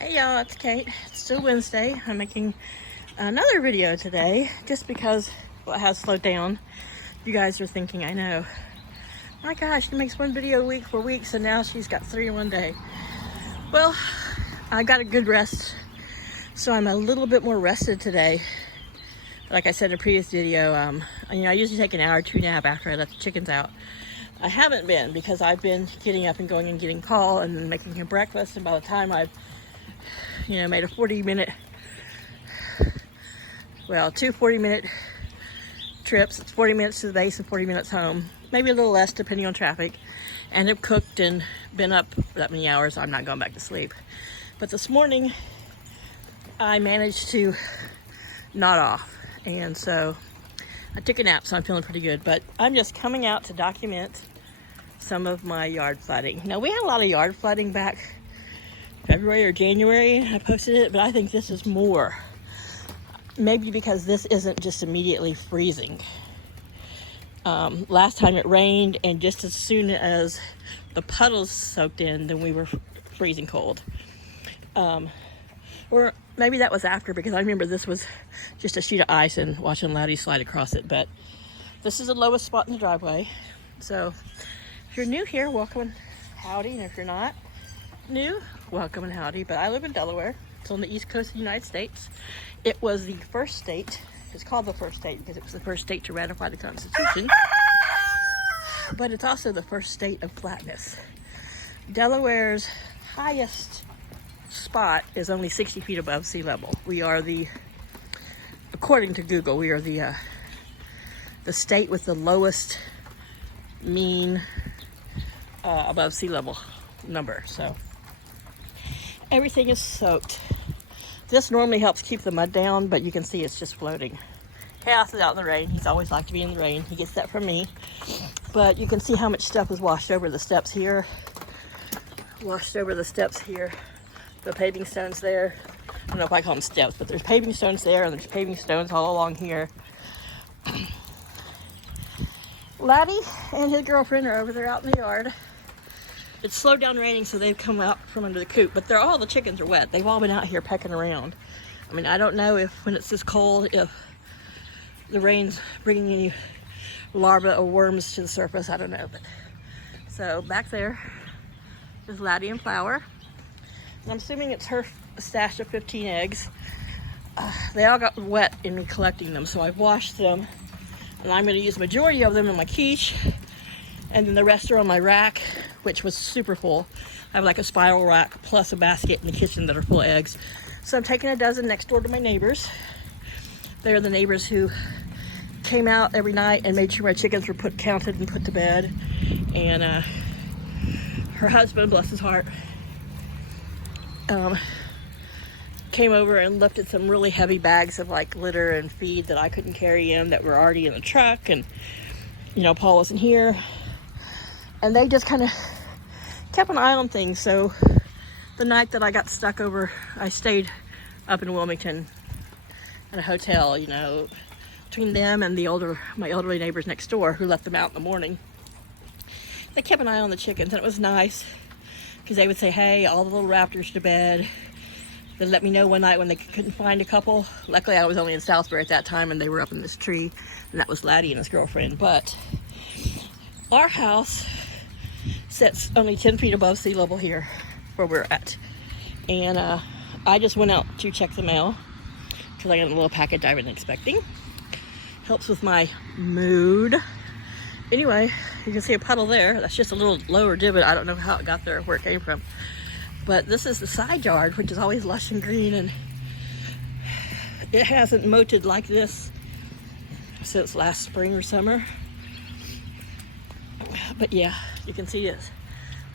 Hey y'all, it's Kate. It's still Wednesday. I'm making another video today just because it has slowed down. You guys are thinking, I know, my gosh, she makes one video a week for weeks and now she's got 3 in one day. Well, I got a good rest, so I'm a little bit more rested today. Like I said in a previous video, I usually take an hour or 2 nap after I let the chickens out. I haven't been because I've been getting up and going and getting Paul and then making him breakfast, and by the time I've made a 40-minute, well, 2 40-minute trips. It's 40 minutes to the base and 40 minutes home. Maybe a little less depending on traffic. And have cooked and been up that many hours. I'm not going back to sleep. But this morning, I managed to nod off. And so I took a nap, so I'm feeling pretty good. But I'm just coming out to document some of my yard flooding. Now, we had a lot of yard flooding back February or January. I posted it, but I think this is more. Maybe because this isn't just immediately freezing. Last time it rained, and just as soon as the puddles soaked in, then we were freezing cold. Or maybe that was after, because I remember this was just a sheet of ice and watching Laddie slide across it. But this is the lowest spot in the driveway. So if you're new here, welcome and howdy. And if you're not new, welcome and howdy. But I live in Delaware. It's on the east coast of the United States. It was the first state. It's called the first state because it was the first state to ratify the Constitution. But it's also the first state of flatness. Delaware's highest spot is only 60 feet above sea level. We are according to Google, we are the state with the lowest mean above sea level number. So everything is soaked. This normally helps keep the mud down, but you can see it's just floating. Chaos is out in the rain. He's always liked to be in the rain. He gets that from me. But you can see how much stuff was washed over the steps here. Washed over the steps here. The paving stones there. I don't know if I call them steps, but there's paving stones there, and there's paving stones all along here. Laddie and his girlfriend are over there out in the yard. It's slowed down raining, so they've come out from under the coop, but all the chickens are wet. They've all been out here pecking around. I mean, I don't know if when it's this cold, if the rain's bringing any larvae or worms to the surface. I don't know. But so back there is Laddie and Flower. And I'm assuming it's her stash of 15 eggs. They all got wet in me collecting them, so I've washed them. And I'm going to use the majority of them in my quiche. And then the rest are on my rack, which was super full. I have like a spiral rack plus a basket in the kitchen that are full of eggs. So I'm taking a dozen next door to my neighbors. They're the neighbors who came out every night and made sure my chickens were counted and put to bed. And her husband, bless his heart, came over and lifted some really heavy bags of like litter and feed that I couldn't carry in, that were already in the truck. And Paul wasn't here. And they just kind of kept an eye on things. So the night that I got stuck over, I stayed up in Wilmington at a hotel, between them and my elderly neighbors next door who let them out in the morning. They kept an eye on the chickens, and it was nice because they would say, hey, all the little raptors to bed. They'd let me know one night when they couldn't find a couple. Luckily, I was only in Southbury at that time, and they were up in this tree, and that was Laddie and his girlfriend. But our house sits only 10 feet above sea level here where we're at. And I just went out to check the mail because I got a little package I wasn't expecting. Helps with my mood. Anyway, you can see a puddle there. That's just a little lower divot. I don't know how it got there or where it came from. But this is the side yard, which is always lush and green, and it hasn't moated like this since last spring or summer. But yeah, you can see it's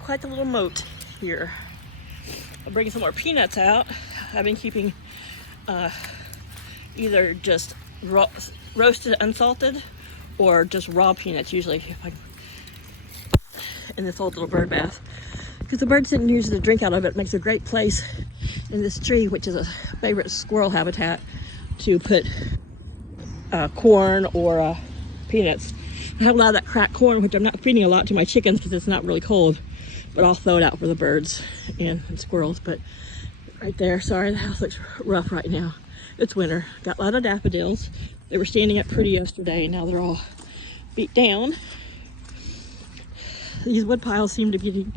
quite the little moat here. I'll bring some more peanuts out. I've been keeping either just roasted unsalted or just raw peanuts, usually in this old little bird bath. Because the birds didn't use the drink out of it. It makes a great place in this tree, which is a favorite squirrel habitat, to put corn or peanuts. I have a lot of that cracked corn, which I'm not feeding a lot to my chickens because it's not really cold, but I'll throw it out for the birds and squirrels. But right there. Sorry, the house looks rough right now. It's winter. Got a lot of daffodils. They were standing up pretty yesterday. Now they're all beat down. These wood piles seem to be getting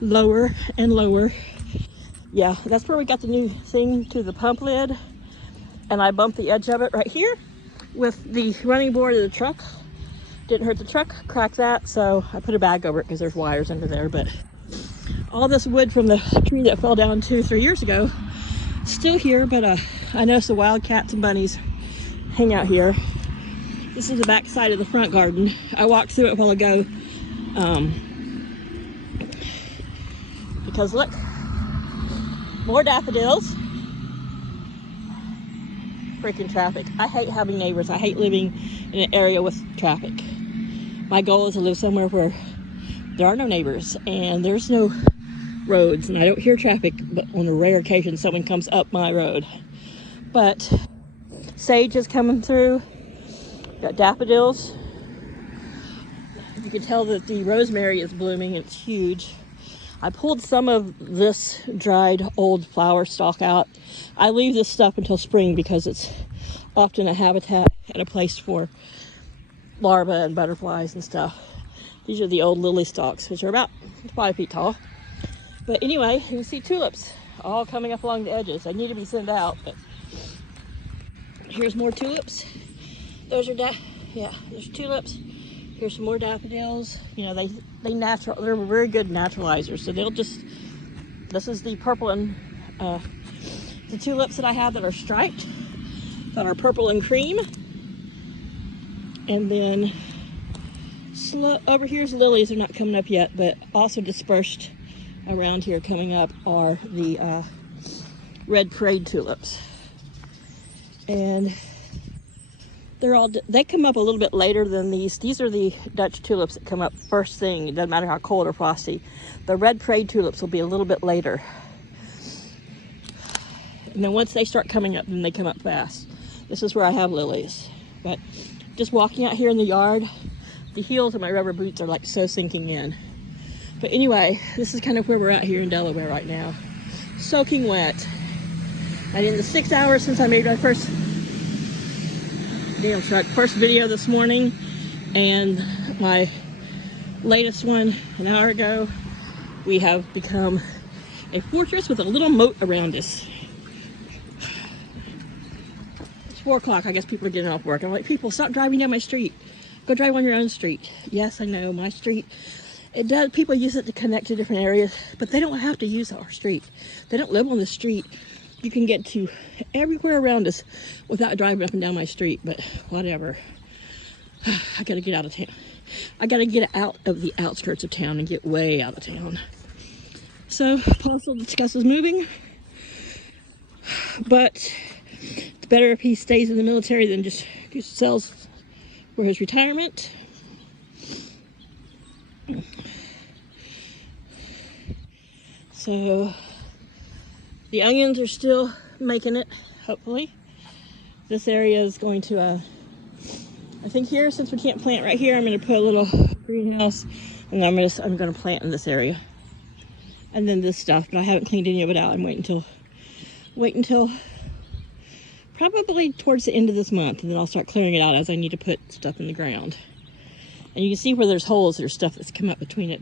lower and lower. Yeah, that's where we got the new thing to the pump lid. And I bumped the edge of it right here with the running board of the truck. Didn't hurt the truck, cracked that, so I put a bag over it because there's wires under there. But all this wood from the tree that fell down 2-3 years ago, still here, but I noticed the wildcats and bunnies hang out here. This is the back side of the front garden. I walked through it a while ago because look, more daffodils. Freaking traffic. I hate having neighbors. I hate living in an area with traffic. My goal is to live somewhere where there are no neighbors and there's no roads and I don't hear traffic, but on a rare occasion someone comes up my road. But sage is coming through. Got daffodils. You can tell that the rosemary is blooming. It's huge. I pulled some of this dried old flower stalk out. I leave this stuff until spring because it's often a habitat and a place for larvae and butterflies and stuff. These are the old lily stalks, which are about 5 feet tall. But anyway, you can see tulips all coming up along the edges. They need to be thinned out, but here's more tulips. Those are there's tulips. Here's some more daffodils. You know, they're very good naturalizers. So they'll just, this is the purple and the tulips that I have that are striped, that are purple and cream. And then over here's lilies. They're not coming up yet, but also dispersed around here coming up are the red parade tulips. And they come up a little bit later than these. These are the Dutch tulips that come up first thing. It doesn't matter how cold or frosty. The red parade tulips will be a little bit later. And then once they start coming up, then they come up fast. This is where I have lilies. But just walking out here in the yard, the heels of my rubber boots are like so sinking in. But anyway, this is kind of where we're at here in Delaware right now. Soaking wet. And in the 6 hours since I made my first video this morning and my latest one an hour ago, we have become a fortress with a little moat around us. It's 4 o'clock. I guess people are getting off work. I'm like, people, stop driving down my street. Go drive on your own street. Yes, I know, my street. It does. People use it to connect to different areas, but they don't have to use our street. They don't live on the street. You can get to everywhere around us without driving up and down my street, but whatever. I gotta get out of town. I gotta get out of the outskirts of town and get way out of town. So Paul still discusses moving, but it's better if he stays in the military than just sells for his retirement. So the onions are still making it, hopefully. This area is going to, I think here, since we can't plant right here, I'm going to put a little greenhouse, and I'm going to plant in this area. And then this stuff, but I haven't cleaned any of it out. I'm waiting until probably towards the end of this month, and then I'll start clearing it out as I need to put stuff in the ground. And you can see where there's holes, there's stuff that's come up between it,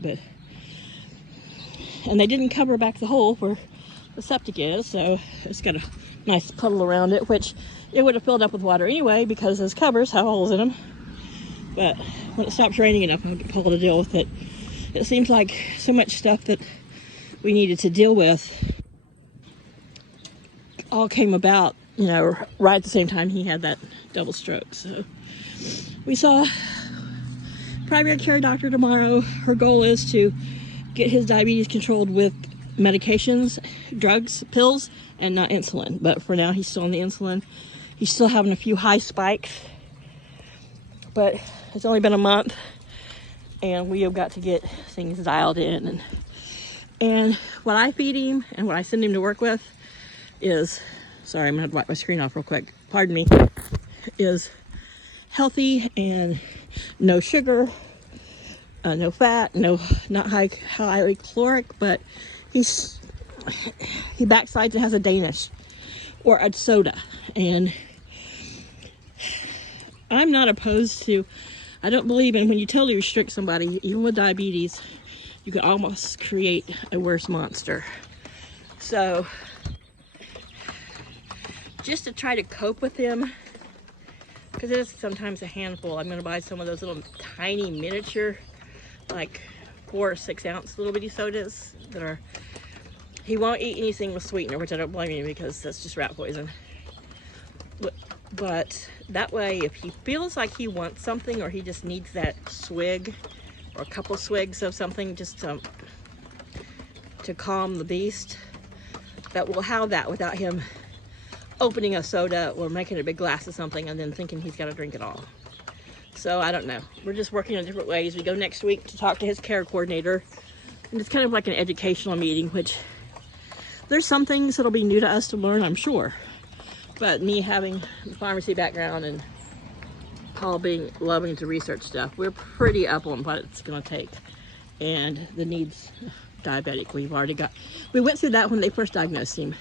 and they didn't cover back the hole where the septic is, so it's got a nice puddle around it, which it would have filled up with water anyway because those covers have holes in them. But when it stops raining enough, I'll get Paul to deal with it. It seems like so much stuff that we needed to deal with all came about, you know, right at the same time he had that double stroke. So we saw primary care doctor tomorrow. Her goal is to get his diabetes controlled with medications, drugs, pills, and not insulin. But for now, he's still on the insulin. He's still having a few high spikes, but it's only been a month, and we have got to get things dialed in. And what I feed him and what I send him to work with is, sorry, I'm gonna have to wipe my screen off real quick. Pardon me. Is healthy and no sugar. No fat, not high caloric, but he's he backsides and has a Danish or a soda. And I'm not opposed to, I don't believe in when you totally restrict somebody, even with diabetes, you could almost create a worse monster. So just to try to cope with him, because it is sometimes a handful, I'm going to buy some of those little tiny miniature, like 4 or 6 ounce little bitty sodas that are, he won't eat anything with sweetener, which I don't blame you because that's just rat poison. But that way, if he feels like he wants something or he just needs that swig or a couple swigs of something just to calm the beast, that we'll have that without him opening a soda or making a big glass of something and then thinking he's got to drink it all. So I don't know. We're just working on different ways. We go next week to talk to his care coordinator. And it's kind of like an educational meeting, which there's some things that'll be new to us to learn, I'm sure. But me having the pharmacy background and Paul being loving to research stuff, we're pretty up on what it's going to take. And the needs, diabetic, we went through that when they first diagnosed him.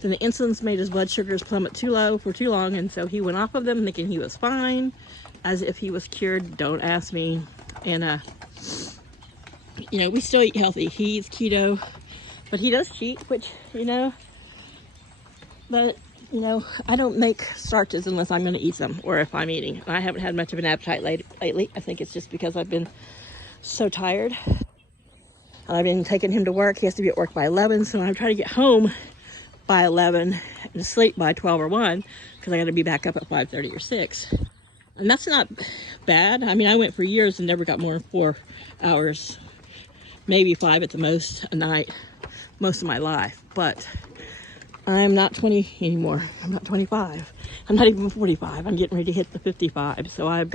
Then the insulin's made his blood sugars plummet too low for too long, and so he went off of them thinking he was fine, as if he was cured. Don't ask me. And you know, we still eat healthy. He's keto, but he does cheat, which, you know, but you know, I don't make starches unless I'm going to eat them or if I'm eating. I haven't had much of an appetite lately. I think it's just because I've been so tired. I've been taking him to work. He has to be at work by 11, so I'm trying to get home by 11 and sleep by 12 or 1 because I got to be back up at 5:30 or 6. And that's not bad. I mean, I went for years and never got more than 4 hours, maybe 5 at the most a night, most of my life. But I'm not 20 anymore. I'm not 25. I'm not even 45. I'm getting ready to hit the 55. So I've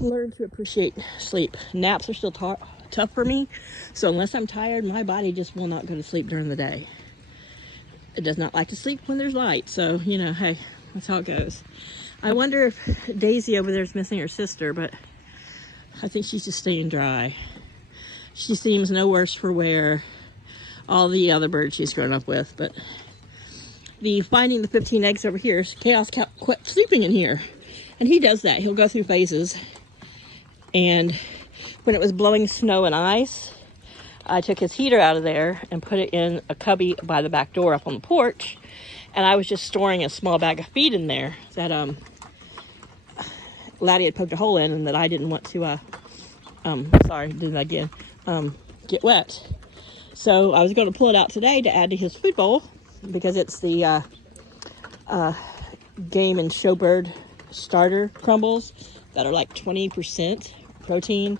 learned to appreciate sleep. Naps are still tough for me. So unless I'm tired, my body just will not go to sleep during the day. It does not like to sleep when there's light. So, you know, hey, that's how it goes. I wonder if Daisy over there is missing her sister, but I think she's just staying dry. She seems no worse for wear. All the other birds she's grown up with, but finding the 15 eggs over here, Chaos quit sleeping in here. And he does that. He'll go through phases. And when it was blowing snow and ice, I took his heater out of there and put it in a cubby by the back door up on the porch. And I was just storing a small bag of feed in there that Laddie had poked a hole in and that I didn't want to, sorry, did that again, get wet. So I was going to pull it out today to add to his food bowl because it's the Game and Showbird starter crumbles that are like 20% protein.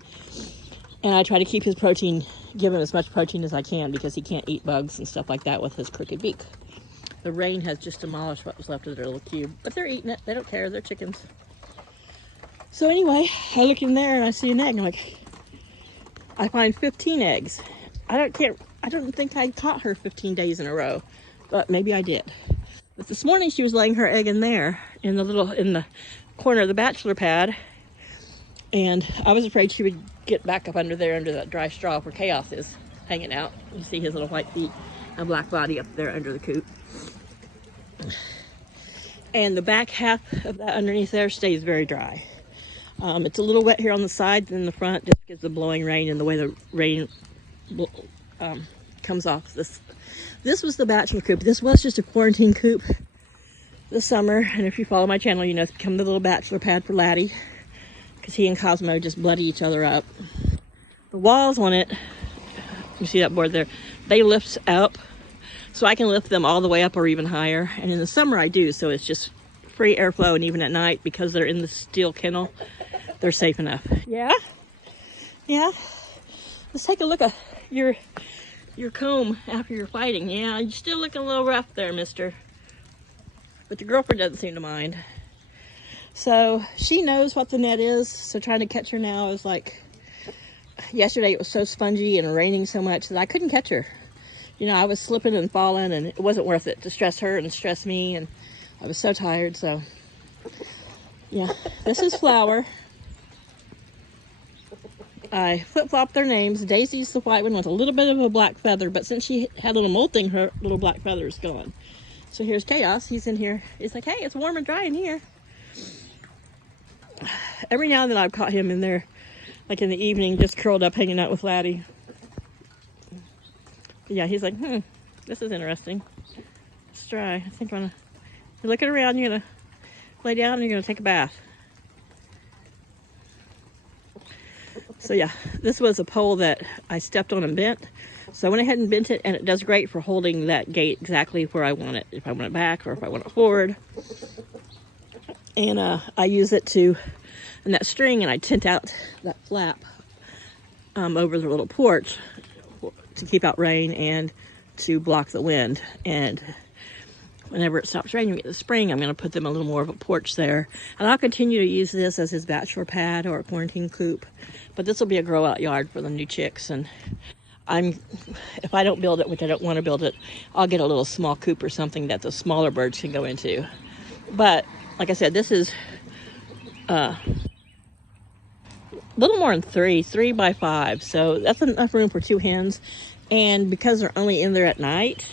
And I try to keep his protein, give him as much protein as I can because he can't eat bugs and stuff like that with his crooked beak. The rain has just demolished what was left of their little cube, but they're eating it. They don't care. They're chickens. So anyway, I look in there and I see an egg. I'm like, I find 15 eggs. I don't think I caught her 15 days in a row, but maybe I did. But this morning she was laying her egg in there in the corner of the bachelor pad, and I was afraid she would get back up under that dry straw where Chaos is hanging out. You see his little white feet and black body up there under the coop. And the back half of that underneath there stays very dry. It's a little wet here on the sides and in the front just because of the blowing rain and the way the rain comes off. This was the bachelor coop. This was just a quarantine coop this summer, and if you follow my channel, you know it's become the little bachelor pad for Laddie because he and Cosmo just bloody each other up. The walls on it, you see that board there, they lift up, so I can lift them all the way up or even higher. And in the summer I do, so it's just free airflow, and even at night because they're in the steel kennel, they're safe enough. Yeah. Let's take a look at your comb after you're fighting. Yeah, you're still looking a little rough there, mister. But your girlfriend doesn't seem to mind. So she knows what the net is. So trying to catch her now is like, yesterday it was so spongy and raining so much that I couldn't catch her. You know, I was slipping and falling, and it wasn't worth it to stress her and stress me. And I was so tired. So yeah, this is Flower. I flip-flopped their names. Daisy's the white one with a little bit of a black feather, but since she had a little molting, her little black feather is gone. So here's Chaos. He's in here. He's like, hey, it's warm and dry in here. Every now and then I've caught him in there, like in the evening, just curled up hanging out with Laddie. But yeah, he's like, this is interesting. It's dry. I think you're looking around, you're gonna lay down and you're gonna take a bath. So yeah, this was a pole that I stepped on and bent. So I went ahead and bent it, and it does great for holding that gate exactly where I want it. If I want it back or if I want it forward. And I use it in that string, and I tint out that flap over the little porch to keep out rain and to block the wind. And whenever it stops raining, we get the spring, I'm going to put them a little more of a porch there. And I'll continue to use this as his bachelor pad or a quarantine coop. But this will be a grow out yard for the new chicks. And if I don't build it, which I don't want to build it, I'll get a little small coop or something that the smaller birds can go into. But like I said, this is a little more than 3 by 5. So that's enough room for 2 hens. And because they're only in there at night,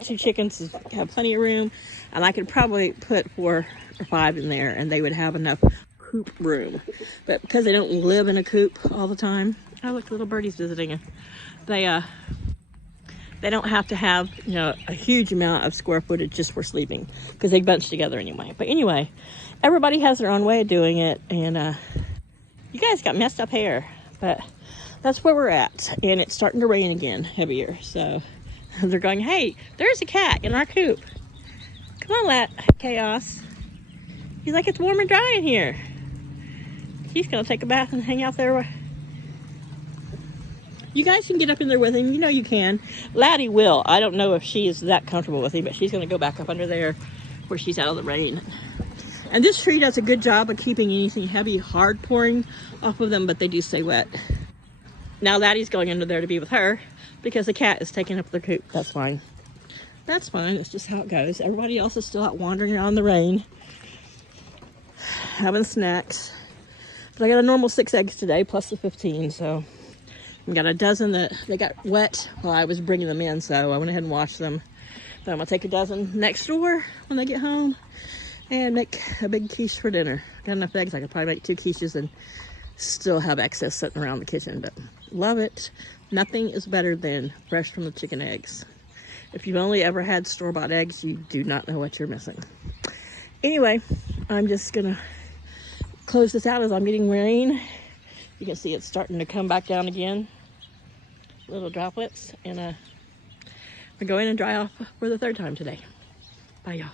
2 chickens have plenty of room. And I could probably put 4 or 5 in there, and they would have enough coop room. But because they don't live in a coop all the time, oh look, little birdie's visiting. They don't have to have, you know, a huge amount of square footage just for sleeping, because they bunch together anyway. But anyway, everybody has their own way of doing it, and you guys got messed up hair, but that's where we're at. And it's starting to rain again, heavier. So they're going, hey, there's a cat in our coop. Come on, Chaos. He's like, it's warm and dry in here. He's gonna take a bath and hang out there. You guys can get up in there with him. You know you can. Laddie will. I don't know if she is that comfortable with him, but she's gonna go back up under there where she's out of the rain. And this tree does a good job of keeping anything heavy, hard pouring off of them, but they do stay wet. Now Laddie's going under there to be with her because the cat is taking up the coop. That's fine. That's fine. That's just how it goes. Everybody else is still out wandering around in the rain, having snacks. But I got a normal 6 eggs today, plus the 15, so we got a dozen that they got wet while I was bringing them in, so I went ahead and washed them. But I'm gonna take a dozen next door when they get home and make a big quiche for dinner. Got enough eggs, I could probably make 2 quiches and still have excess sitting around the kitchen, but love it. Nothing is better than fresh from the chicken eggs. If you've only ever had store-bought eggs, you do not know what you're missing. Anyway, I'm just gonna close this out as I'm getting rain. You can see it's starting to come back down again. Little droplets. And I'm going to dry off for the 3rd time today. Bye, y'all.